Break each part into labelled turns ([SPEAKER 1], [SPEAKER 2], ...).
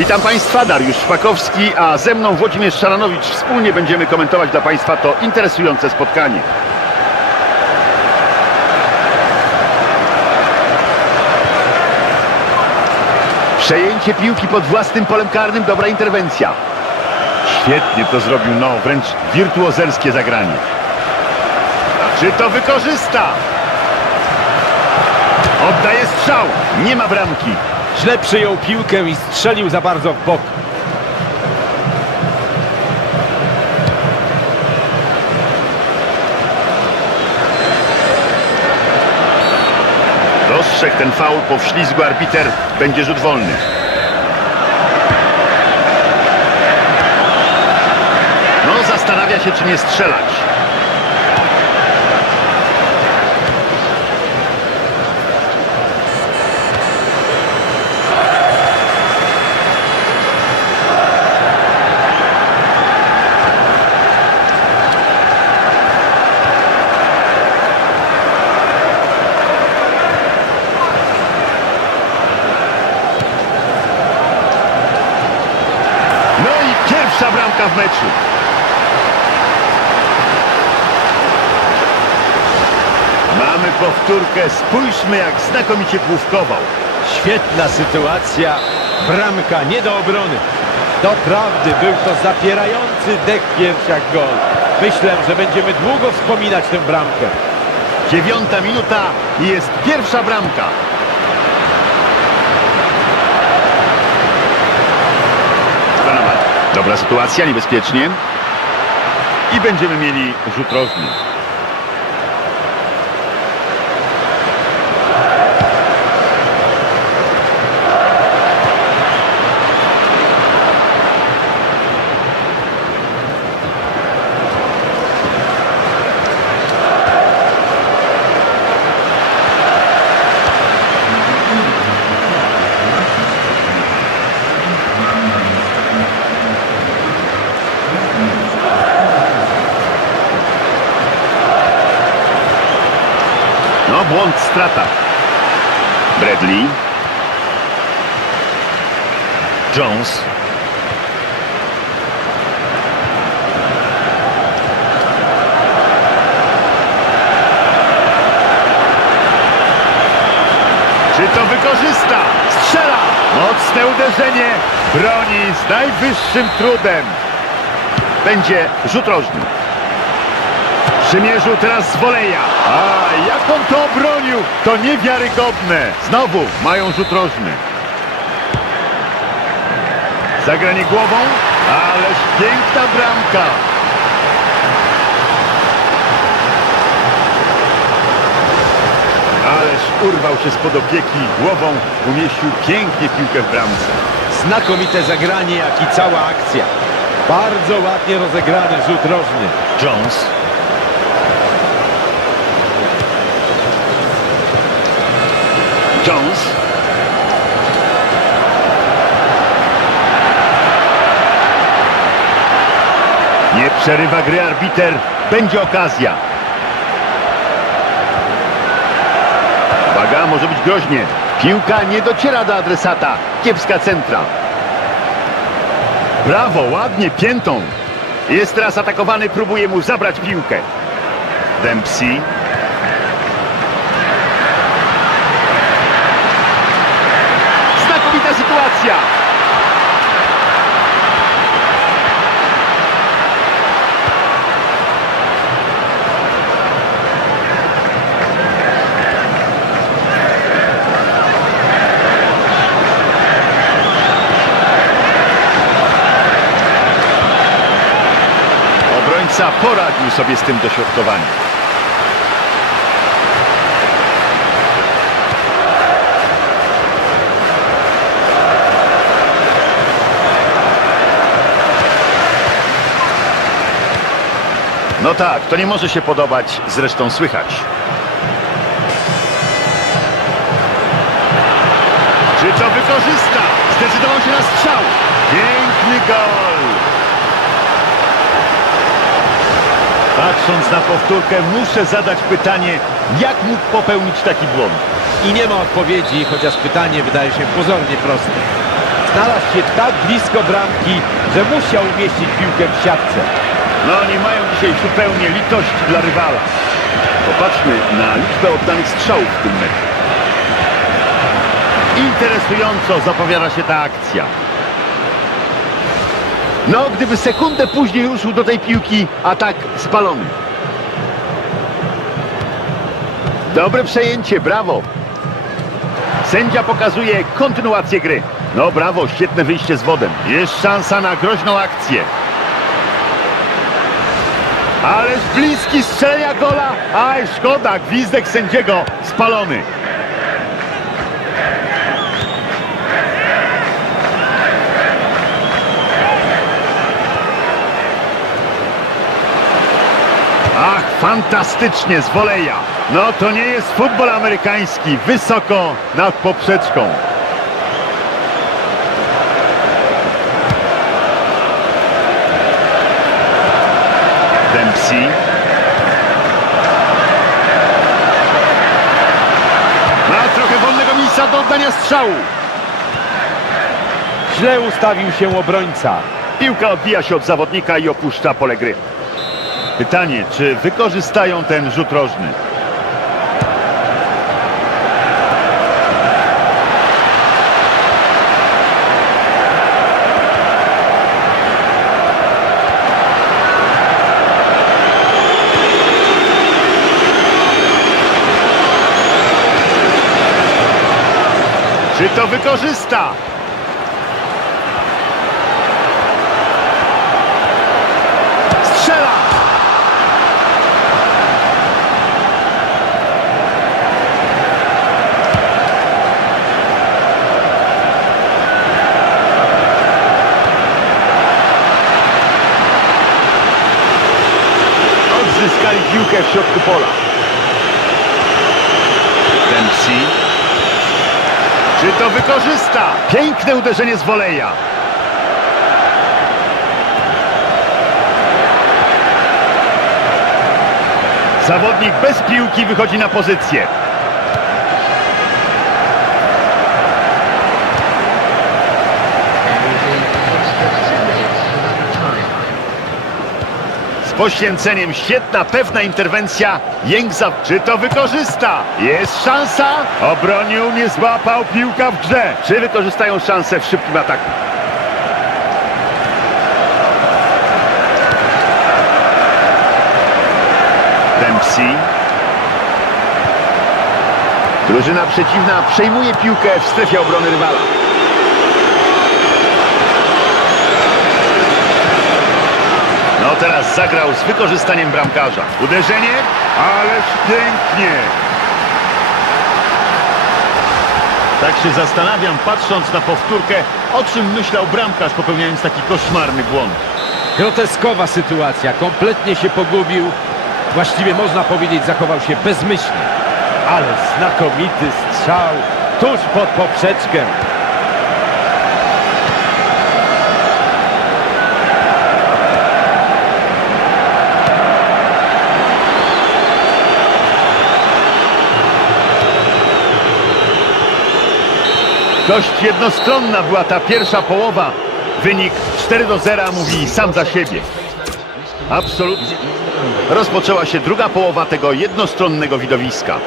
[SPEAKER 1] Witam Państwa, Dariusz Szpakowski, a ze mną Włodzimierz Szaranowicz. Wspólnie będziemy komentować dla Państwa to interesujące spotkanie. Przejęcie piłki pod własnym polem karnym, dobra interwencja.
[SPEAKER 2] Świetnie to zrobił, no wręcz wirtuozerskie zagranie.
[SPEAKER 1] Czy to wykorzysta? Oddaje strzał, nie ma bramki.
[SPEAKER 2] Źle przyjął piłkę i strzelił za bardzo w bok.
[SPEAKER 1] Dostrzegł ten faul po wślizgu arbiter. Będzie rzut wolny. No, zastanawia się, czy nie strzelać.
[SPEAKER 2] Powtórkę. Spójrzmy, jak znakomicie główkował. Świetna sytuacja. Bramka nie do obrony. Doprawdy był to zapierający dech piersiach gol. Myślę, że będziemy długo wspominać tę bramkę.
[SPEAKER 1] Dziewiąta minuta i jest pierwsza bramka. Dobra sytuacja, niebezpiecznie. I będziemy mieli rzut rożny. No, błąd, strata. Bradley. Jones. Czy to wykorzysta? Strzela!
[SPEAKER 2] Mocne uderzenie. Broni z najwyższym trudem.
[SPEAKER 1] Będzie rzut rożny. Przymierzył teraz z woleja.
[SPEAKER 2] A jak on to obronił? To niewiarygodne.
[SPEAKER 1] Znowu mają rzut rożny. Zagranie głową. Ależ piękna bramka.
[SPEAKER 2] Ależ urwał się spod opieki głową umieścił pięknie piłkę w bramce.
[SPEAKER 1] Znakomite zagranie, jak i cała akcja.
[SPEAKER 2] Bardzo ładnie rozegrany rzut rożny.
[SPEAKER 1] Jones. Jones. Nie przerywa gry arbiter. Będzie okazja. Uwaga, może być groźnie. Piłka nie dociera do adresata. Kiepska centra. Brawo, ładnie, piętą. Jest teraz atakowany, próbuje mu zabrać piłkę. Dempsey. Znakomita sytuacja. Obrońca poradził sobie z tym dośrodkowaniem. No tak, to nie może się podobać, zresztą słychać. Czy to wykorzysta? Zdecydował się na strzał.
[SPEAKER 2] Piękny gol. Patrząc na powtórkę, muszę zadać pytanie, jak mógł popełnić taki błąd? I nie ma odpowiedzi, chociaż pytanie wydaje się pozornie proste. Znalazł się tak blisko bramki, że musiał umieścić piłkę w siatce.
[SPEAKER 1] No nie mają dzisiaj zupełnie litości dla rywala. Popatrzmy na liczbę oddanych strzałów w tym meczu. Interesująco zapowiada się ta akcja. No, gdyby sekundę później ruszył do tej piłki, atak spalony. Dobre przejęcie, brawo. Sędzia pokazuje kontynuację gry.
[SPEAKER 2] No brawo, świetne wyjście z wodem.
[SPEAKER 1] Jest szansa na groźną akcję. Ależ bliski strzelenia gola. Aj, szkoda, gwizdek sędziego spalony. Fantastycznie z woleja. No to nie jest futbol amerykański, wysoko nad poprzeczką. Dempsey. Ma trochę wolnego miejsca do oddania strzału.
[SPEAKER 2] Źle ustawił się obrońca.
[SPEAKER 1] Piłka odbija się od zawodnika i opuszcza pole gry. Pytanie, czy wykorzystają ten rzut rożny? Czy to wykorzysta? Strzela!
[SPEAKER 2] Odzyskali piłkę w środku pola.
[SPEAKER 1] Dempsey. Czy to wykorzysta? Piękne uderzenie z woleja. Zawodnik bez piłki wychodzi na pozycję. Poświęceniem świetna, pewna interwencja. Jęk za... Czy to wykorzysta? Jest szansa.
[SPEAKER 2] Obronił, nie złapał, piłka w grze.
[SPEAKER 1] Czy wykorzystają szansę w szybkim ataku? Dempsey. Drużyna przeciwna przejmuje piłkę w strefie obrony rywala. No teraz zagrał z wykorzystaniem bramkarza.
[SPEAKER 2] Uderzenie, ależ pięknie. Tak się zastanawiam, patrząc na powtórkę, o czym myślał bramkarz, popełniając taki koszmarny błąd. Groteskowa sytuacja. Kompletnie się pogubił. Właściwie można powiedzieć zachował się bezmyślnie. Ale znakomity strzał tuż pod poprzeczkę.
[SPEAKER 1] Dość jednostronna była ta pierwsza połowa. Wynik 4 do 0 mówi sam za siebie. Absolutnie. Rozpoczęła się druga połowa tego jednostronnego widowiska.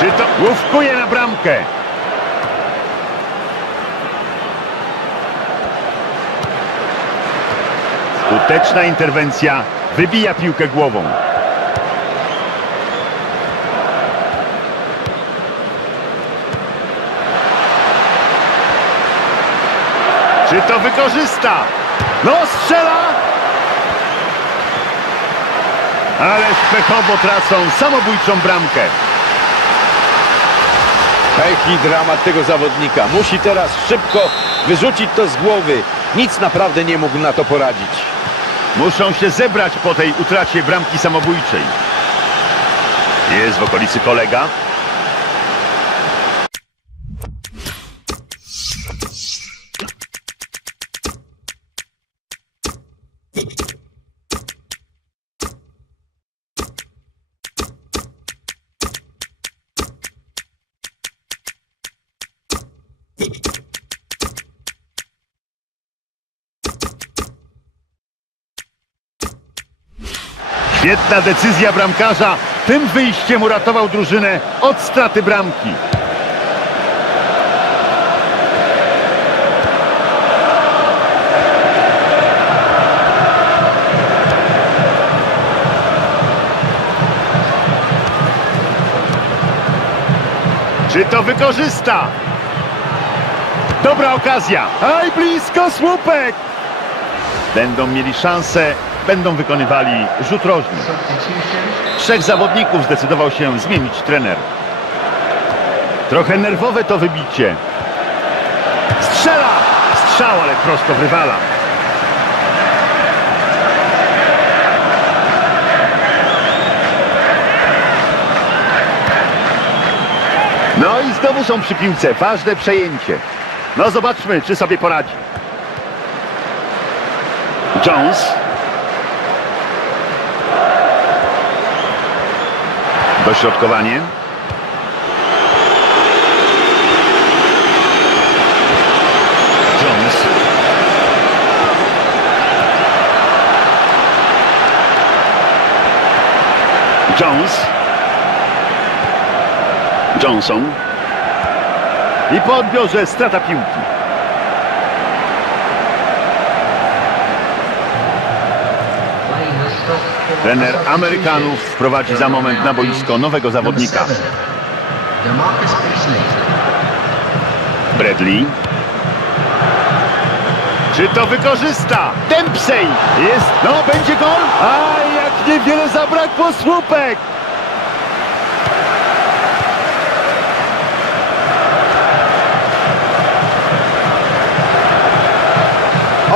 [SPEAKER 1] Czy to główkuje na bramkę? Skuteczna interwencja wybija piłkę głową. To wykorzysta? No strzela! Ależ pechowo tracą samobójczą bramkę.
[SPEAKER 2] Pech i dramat tego zawodnika. Musi teraz szybko wyrzucić to z głowy. Nic naprawdę nie mógł na to poradzić.
[SPEAKER 1] Muszą się zebrać po tej utracie bramki samobójczej. Jest w okolicy kolega. Świetna decyzja bramkarza. Tym wyjściem uratował drużynę od straty bramki. Czy to wykorzysta? Dobra okazja.
[SPEAKER 2] Aj, blisko słupek.
[SPEAKER 1] Będą mieli szansę, będą wykonywali rzut rożny. Trzech zawodników zdecydował się zmienić trener. Trochę nerwowe to wybicie. Strzela! Strzał, ale prosto w rywala. No i znowu są przy piłce. Ważne przejęcie. No zobaczmy, czy sobie poradzi. Jones. Dośrodkowanie. Jones. Jones. Johnson. I po odbiorze strata piłki. Trener Amerykanów wprowadzi za moment na boisko nowego zawodnika. Bradley. Czy to wykorzysta? Dempsey!
[SPEAKER 2] Jest, no będzie gol! A jak niewiele zabrakło słupek!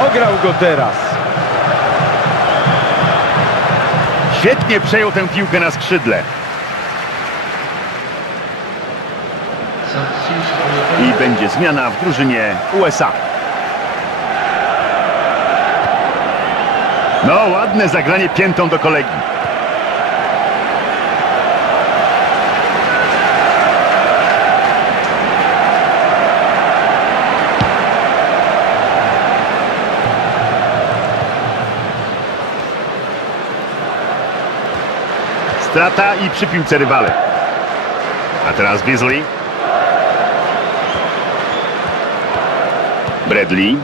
[SPEAKER 2] Ograł go teraz.
[SPEAKER 1] Świetnie przejął tę piłkę na skrzydle. I będzie zmiana w drużynie USA. No, ładne zagranie piętą do kolegi. Strata i przy piłce rywale. A teraz Beasley. Bradley.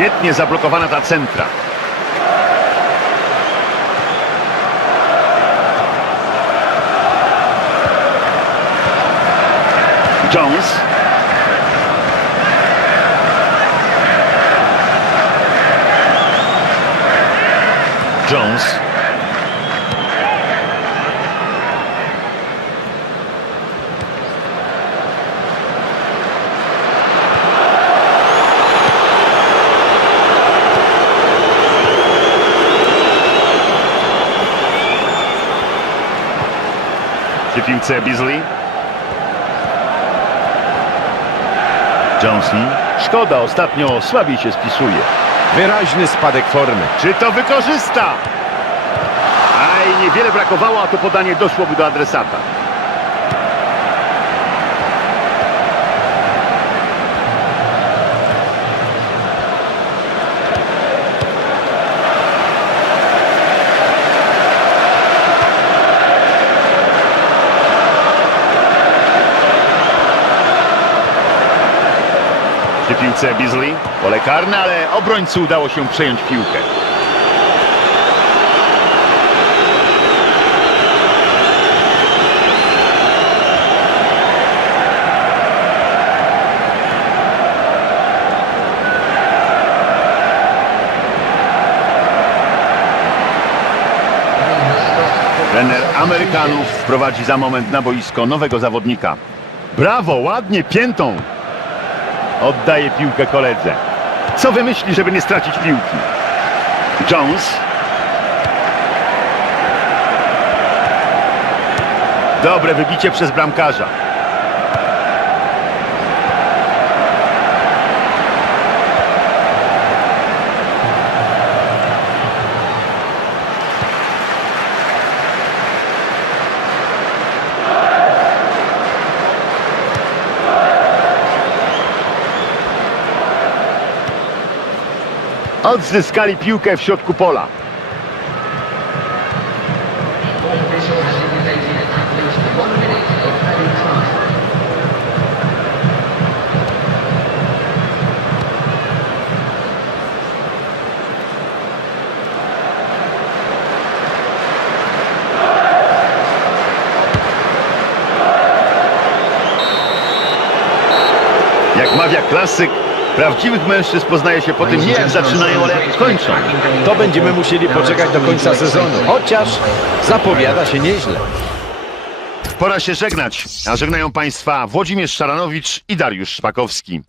[SPEAKER 1] Świetnie zablokowana ta centra. Jones. Jones. Piłce Beasley. Johnson.
[SPEAKER 2] Szkoda, ostatnio słabiej się spisuje.
[SPEAKER 1] Wyraźny spadek formy. Czy to wykorzysta? Aj, niewiele brakowało, a to podanie doszłoby do adresata. Piłce Beasley. Pole karne, ale obrońcy udało się przejąć piłkę. Trener Amerykanów wprowadzi za moment na boisko nowego zawodnika. Brawo, ładnie piętą. Oddaje piłkę koledze. Co wymyśli, żeby nie stracić piłki? Jones. Dobre wybicie przez bramkarza. Odzyskali piłkę w środku pola. Jak mawia klasyk, prawdziwych mężczyzn poznaje się po tym nie jak zaczynają, ale jak kończą.
[SPEAKER 2] To będziemy musieli poczekać do końca sezonu, chociaż zapowiada się nieźle.
[SPEAKER 1] Pora się żegnać, a żegnają Państwa Włodzimierz Szaranowicz i Dariusz Szpakowski.